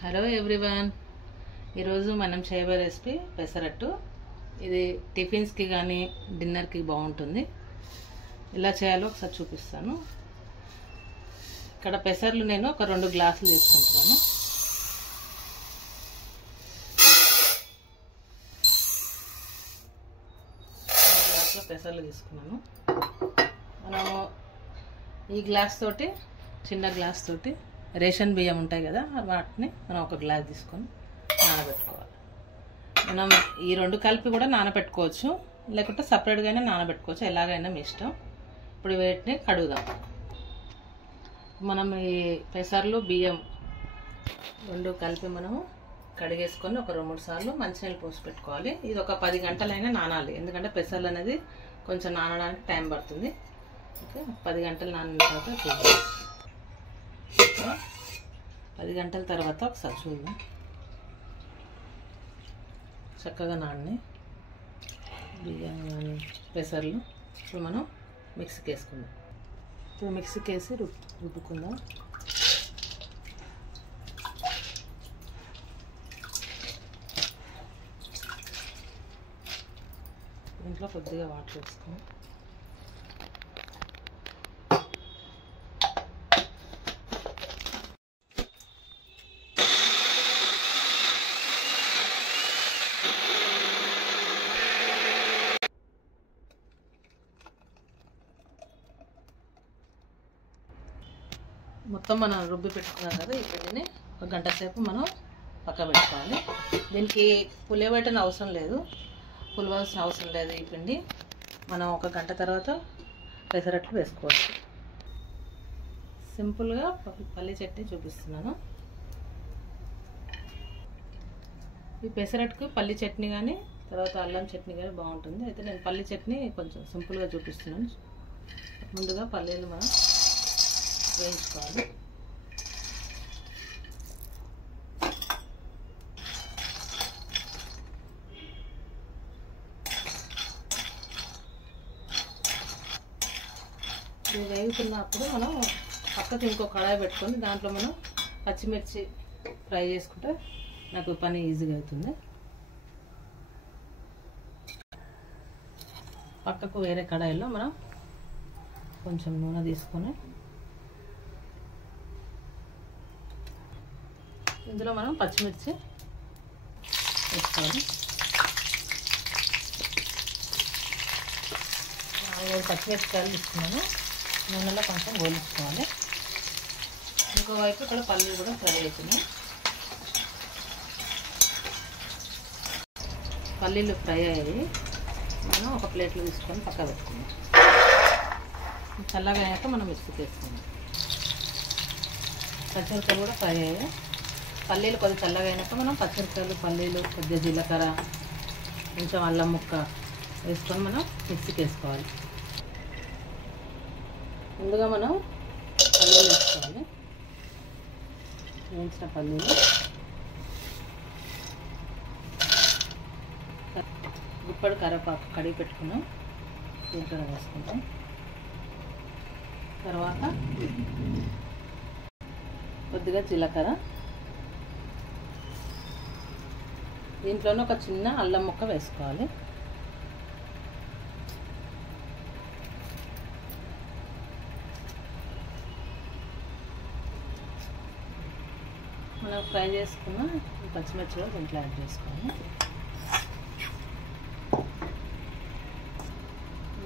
Hello everyone, ఈరోజు మనం చేయబోయే రెసిపీ పెసరట్టు. ఇది టిఫిన్స్కి కానీ డిన్నర్కి బాగుంటుంది. ఎలా చేయాలో ఒకసారి చూపిస్తాను. ఇక్కడ పెసర్లు నేను ఒక 2 గ్లాసులు తీసుకుంటున్నాను. పెసర్లు తీసుకున్నాను. మనము ఈ గ్లాస్ తోటి, చిన్న గ్లాస్ తోటి రేషన్ బియ్యం ఉంటాయి కదా, వాటిని మనం ఒక గ్లాస్ తీసుకొని నానబెట్టుకోవాలి. మనం ఈ 2 కలిపి కూడా నానబెట్టుకోవచ్చు, లేకుంటే సపరేట్గానే నానబెట్టుకోవచ్చు, ఎలాగైనా మీ ఇష్టం. ఇప్పుడు వీటిని కడుగుదాం. మనం ఈ పెసర్లు బియ్యం 2 కలిపి మనము కడిగేసుకొని ఒక 2-3 సార్లు మంచినీళ్ళు పోసి పెట్టుకోవాలి. ఇది ఒక 10 గంటలైనా నానాలి, ఎందుకంటే పెసర్లు అనేది కొంచెం నానడానికి టైం పడుతుంది. ఓకే, 10 గంటలు నానిన తర్వాత చూద్దాం. 10 గంటల తర్వాత ఒకసారి చూద్దాం. చక్కగా నాని బియ్యం కానీ పెసర్లు ఇప్పుడు మనం మిక్సీకి వేసుకుందాం. ఇప్పుడు మిక్సీకి వేసి రుబ్బుకుందాం. దీంట్లో కొద్దిగా వాటర్ వేసుకుందాం. మొత్తం మనం రుబ్బి పెట్టుకున్నాం కదా, ఈ పిండిని 1 గంట సేపు మనం పక్క పెట్టుకోవాలి. దీనికి పులియబెట్టిన అవసరం లేదు, పులవాల్సిన అవసరం లేదు. ఈ పిండి మనం 1 గంట తర్వాత పెసరట్లు వేసుకోవచ్చు. సింపుల్గా పల్లి చట్నీ చూపిస్తున్నాను. ఈ పెసరట్టుకు పల్లి చట్నీ కానీ తర్వాత అల్లం చట్నీ కానీ బాగుంటుంది. అయితే నేను పల్లి చట్నీ కొంచెం సింపుల్గా చూపిస్తున్నాను. ముందుగా పల్లీలు మనం వేయించుకోవాలి. ఇది వేగుతున్నప్పుడు మనం పక్కకి ఇంకో కడాయి పెట్టుకొని దాంట్లో మనం పచ్చిమిర్చి ఫ్రై చేసుకుంటే నాకు పని ఈజీగా అవుతుంది. పక్కకు వేరే కడాయిలో మనం కొంచెం నూనె తీసుకొని ఇందులో మనం పచ్చిమిర్చి వేసుకోవాలి. 4 పచ్చిమిరపకాయలు తీసుకున్నాను. నూనెలో కొంచెం గోలించుకోవాలి. ఇంకోవైపు ఇక్కడ పల్లీలు కూడా ఫ్రై అవుతున్నాయి. పల్లీలు ఫ్రై అయ్యాయి, మనం ఒక ప్లేట్లో తీసుకొని పక్క పెట్టుకుందాం. చల్లగా అయ్యాక మనం మిక్సీకి వేసుకుందాం. పచ్చిమిరపకాయలు కూడా ఫ్రై అయ్యాయి. పల్లీలు కొద్దిగా చల్లగా అయినాక మనం పచ్చిమిరపకాయలు, పల్లీలు, కొద్దిగా జీలకర్ర, కొంచెం అల్లం ముక్క వేసుకొని మనం మిక్సీకి వేసుకోవాలి. ముందుగా మనం పల్లీలు వేసుకోవాలి. వేయించిన పల్లీలు, గుప్పడు కరివేపాకు కడిగి పెట్టుకున్నాం, దీంట్లో వేసుకుంటాం. తర్వాత కొద్దిగా జీలకర్ర, దీంట్లోనే ఒక చిన్న అల్లం ముక్క వేసుకోవాలి. మనం ఫ్రై చేసుకున్న పచ్చిమిర్చిలో దీంట్లో యాడ్ చేసుకోవాలి.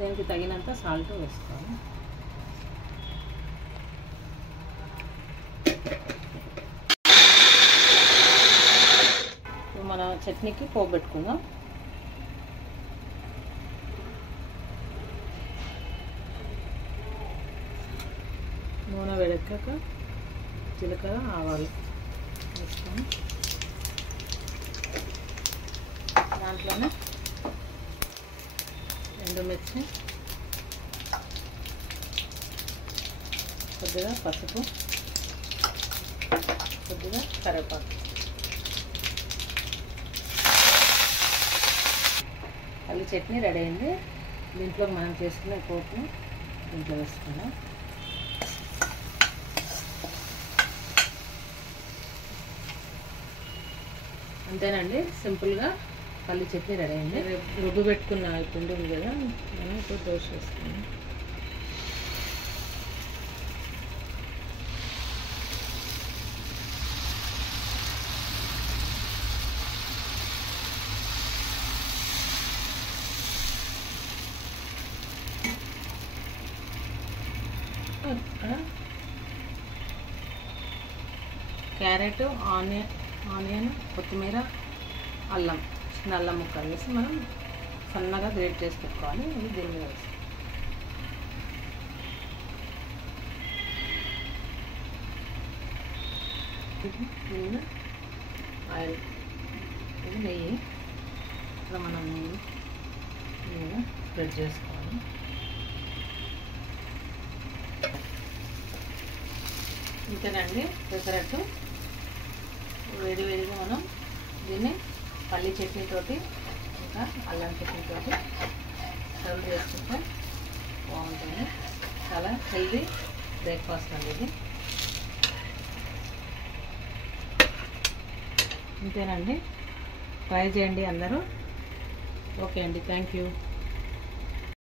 దీనికి తగినంత సాల్ట్ వేసుకోవాలి. మన చట్నీకి పోపు పెట్టుకుందాం. నూనె వేడెక్కాక జీలకర్ర, ఆవాలు వేసుకొని దాంట్లోనే ఎండుమిర్చి, కొద్దిగా పసుపు, కొద్దిగా కరివేపాకు. పల్లి చట్నీ రెడీ అయింది. దీంట్లో మనం చేసుకునే పోపును దీంట్లో వేసుకుందాం. అంతేనండి, సింపుల్గా పల్లి చట్నీ రెడీ అయింది. రుబ్బు పెట్టుకున్న పిండి ఉంది కదా, మనం ఇప్పుడు దోశ వేసుకున్నాం. క్యారెట్, ఆనియన్, కొత్తిమీర, అల్లం, చిన్న అల్లం ముక్కలు వేసి మనం సన్నగా గ్రేట్ చేసి పెట్టుకోవాలి. ఇది దీని మీద వేసి దీని ఆయిల్, ఇది నెయ్యి ఇప్పుడు మనం నెయ్యి స్ప్రెడ్ చేసుకోవాలి. ఇంతేనండి పెసరట్టు వేడివేడిగా మనం దీన్ని పల్లి చట్నీతోటి ఇంకా అల్లం చట్నీతోటి సర్వ్ చేసుకుంటే బాగుంటుంది. చాలా హెల్దీ బ్రేక్ఫాస్ట్ అండి ఇది. ఇంతేనండి, ట్రై చేయండి అందరూ. ఓకే అండి, థ్యాంక్ యూ.